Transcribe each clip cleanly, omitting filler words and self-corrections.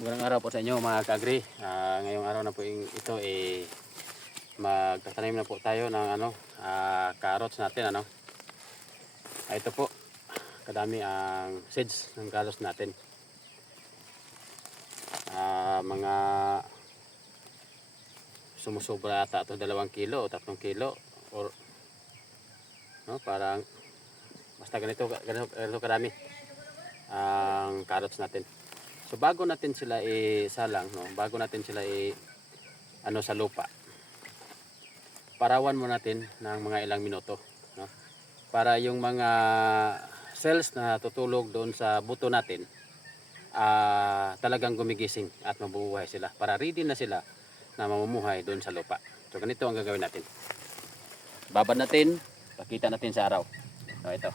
Magandang araw po sa inyo mga ka-agri. Ngayong araw na po ito magtatanim na po tayo ng carrots natin ito po kadami ang seeds ng carrots natin. Mga sumusobra ata ito 2 kilo o 3 kilo or parang basta ganito kadami ang carrots natin. So bago natin sila isalang, bago natin sila sa lupa, parawan mo natin ng mga ilang minuto, para yung mga cells na tutulog doon sa buto natin talagang gumigising at mabubuhay sila, para ready na sila na mamumuhay doon sa lupa. So ganito ang gagawin natin. Babad natin, pakita natin sa araw. So ito.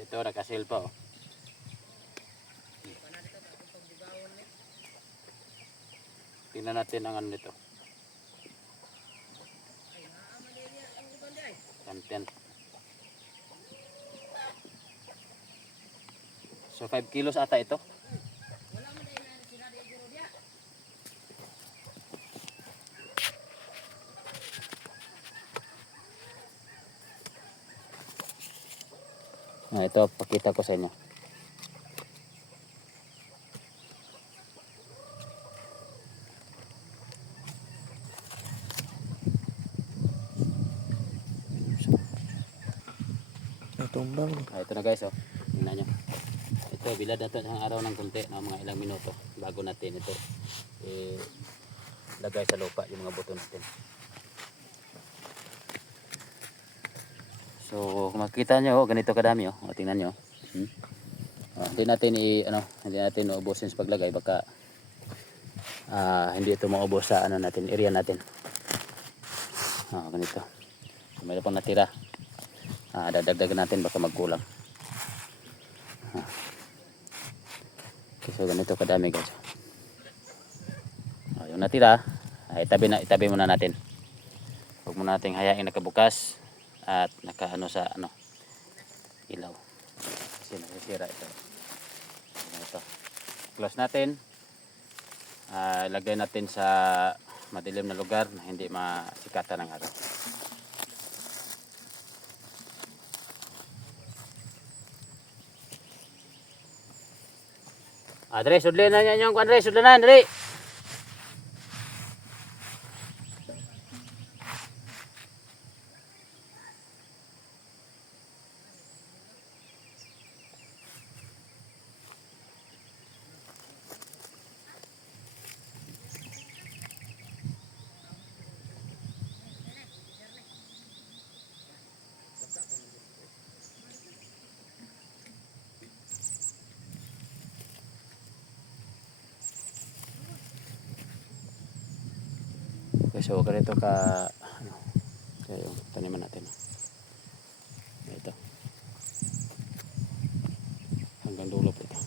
Ito, nakasil pa Tingnan natin ang ano nito. Champion. So 5 kilos ata ito. Ito, pakita ko sa inyo. Tumbang. Ito na guys, tingnan nyo. Ito, bilad na ito ng araw ng kunti, mga ilang minuto bago natin ito lagay sa lupa yung mga buto natin. So kung makita nyo, ganito kadami tingnan nyo. Hindi natin uubusin sa paglagay, baka hindi ito maubos sa area natin. Ganito. So, mayroon pang natira. Dadagdagan natin, baka magkulang. Okay, so ganito kadami guys. Yung natira, itabi muna natin. Huwag muna natin hayain nakabukas at nakaano sa ilaw, kasi nasisira ito. Close natin. Lagay natin sa madilim na lugar na hindi masikatan ng araw. Dre, sudlin na niya yung Andre, sudlinan, Dre. Okay, so ganito yung taniman natin. Ito. Hanggang dulo po ito.